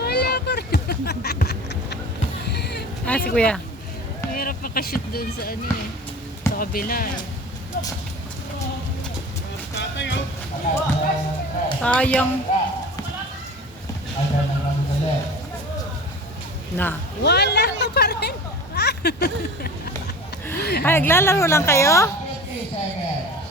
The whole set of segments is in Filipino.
Wala pa rin. Si kuya. Mahirap makashoot doon sa ano eh. Sa kabila eh. Sayang. Na. Wala pa rin. Ay, naglalaro lang kayo?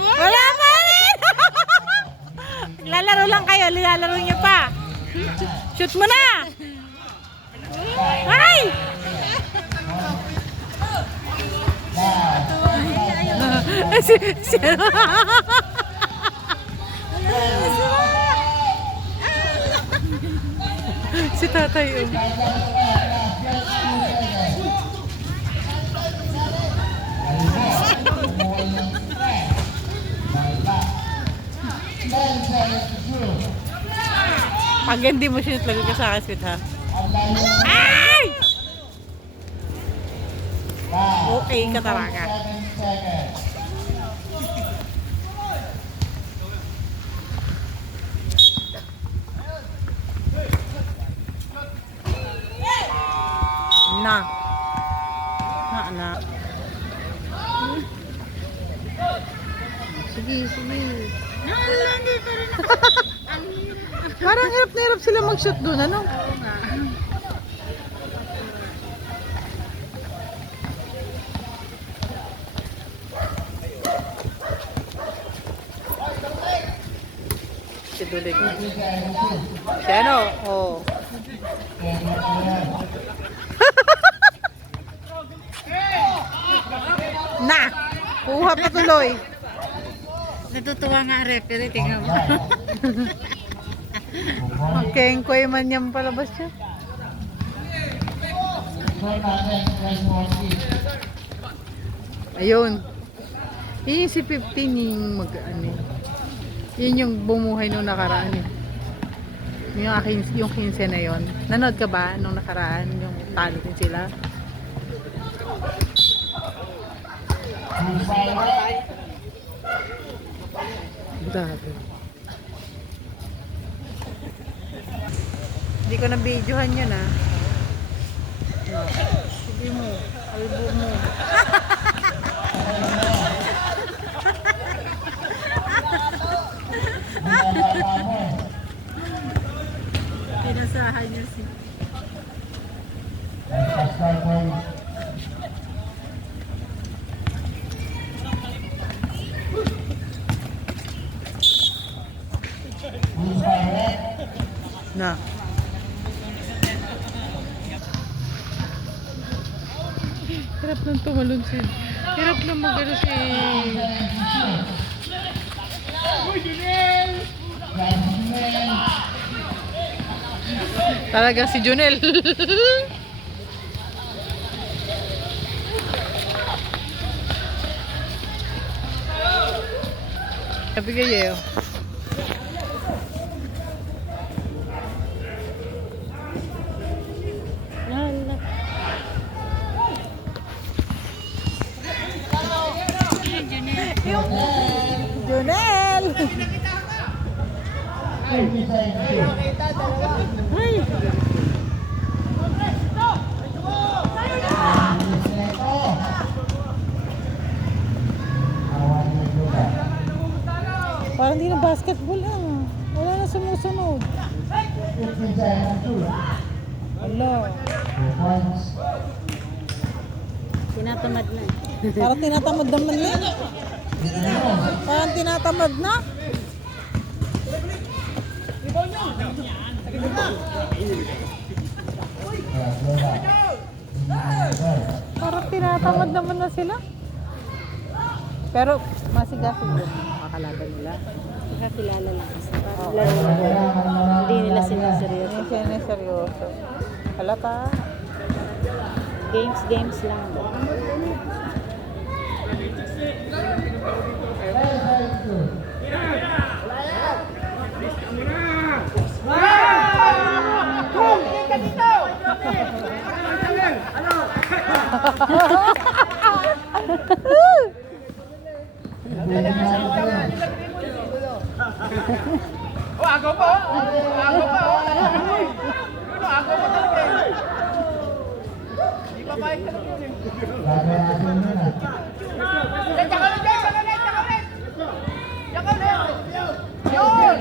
Wala pa rin! Naglalaro lang kayo, nilalaro niyo pa. Shoot mo na! Ay! si si tatay yung pag hindi mo shoot, lagay ka sa akin, sweet, ha? Ay! Okay ka talaga. Na. Na. Sige. Hindi pa rin ako. Parang hirap na hirap sila mag-shoot doon, ano? Oo nga. Si Dulig. Si ano? Oh. Na! Kuha pa tuloy. Natutuwa nga referee, tingnan mo. Ang kengkoy man niyang palabas siya. Ayun. Yun yung si 15 yung mag-ano. Yun yung bumuhay nung nakaraan eh. Yung 15 na yun. Nanood ka ba nung nakaraan? Yung talo din sila? Grabe. Hindi ko na-videohan yun, ah. No. Sige mo. Albo mo. Pinasahan niya si... Na. Hirap nang tumalon si... Hirap nang mag-ano si... Talaga si Junel. Sabi kayo. Lala. Junel! Ay! Parang hindi na basketball, ah. Wala na sumusunod. Wala. Tinatamad na. Parang tinatamad naman na. Parang tinatamad na. Parang tinatamad naman na sila. Pero masigasig yung makakalaban nila. Nakakilala lang kasi. Parang laro lang. Hindi nila sinaseryoso. Hindi siya seryoso. Halata. Games lang daw. Oh, agaw pa oh. Agaw pa oh. Ano, agaw pa talaga eh. Di ba bayad talaga yun eh. Tsaka ulit, tsaka ulit, tsaka ulit. Tsaka ulit. Yun!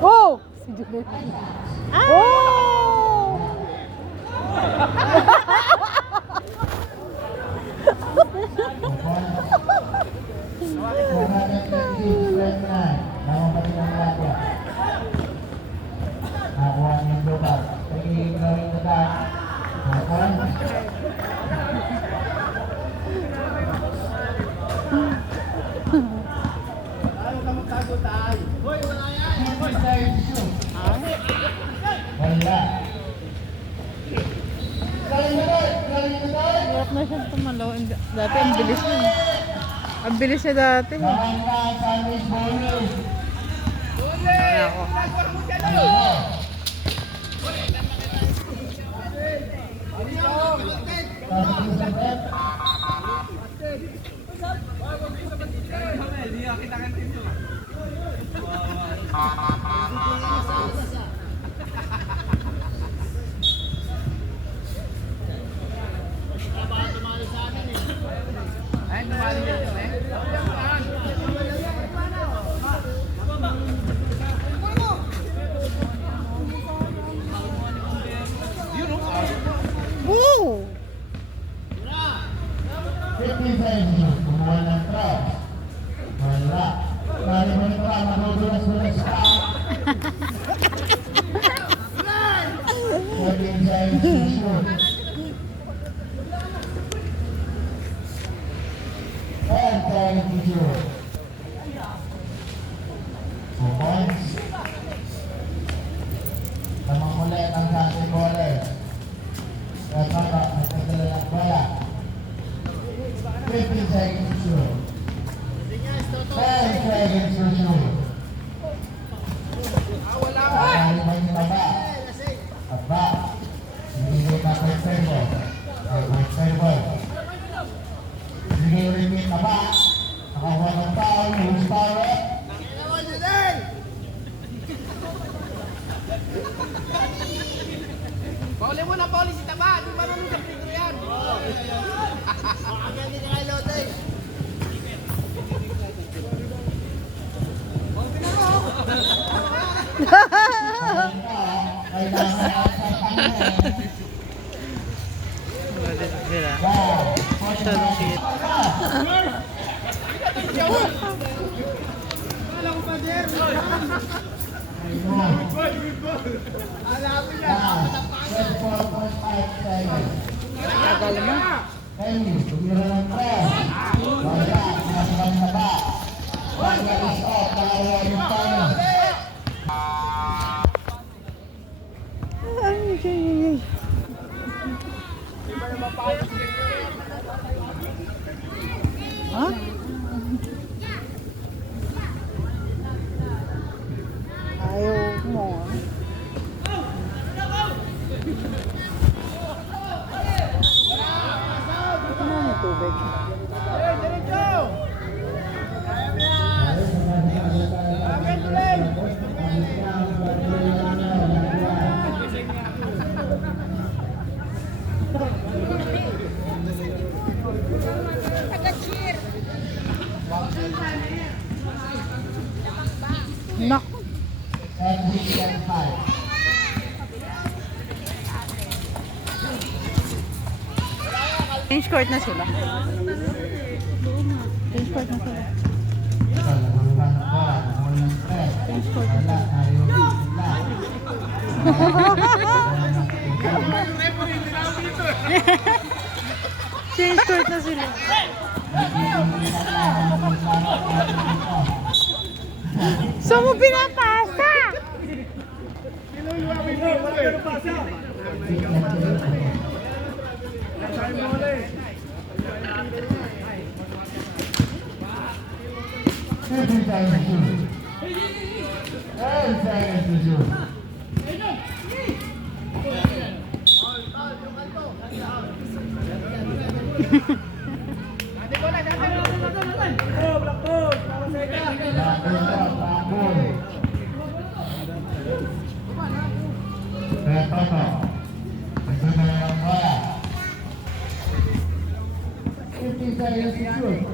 Oh! Si Juliet. Oh! Hirap na siyang tumalaw. Dati ang bilis niya. Ang bilis niya dati. Ay, ako. Ay, tumali dyan yun eh. Woo! Tamang ulit ang ating bole. Kasama, nagpadala ng bola. 15 seconds to shoot. 10 seconds to shoot. Nakaliman yung taba. Taba. Hindi na point table. Point table. Hindi rin yung taba. Nakakuha ng foul. Who's foul? Pauli mo na, pauli si Taba. Di ba naman sa free throw yan? Hindi ka kay Lote. Sila. Masyadong cute. Tagal mo. Ha? Ayaw mo. Ito na yung tubig. Naku. Change court na sila. Change court na sila. Change court na sila. Change court na sila. Saan mo pinapasa? Toto. Ito na yung bola. Ito saya shoot.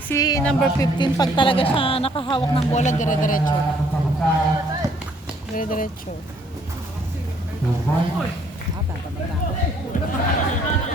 Si number 15, pag talaga siya nakahawak ng bola, dire-diretso. Dire-diretso. 2 points. Ah, tatamad na ako.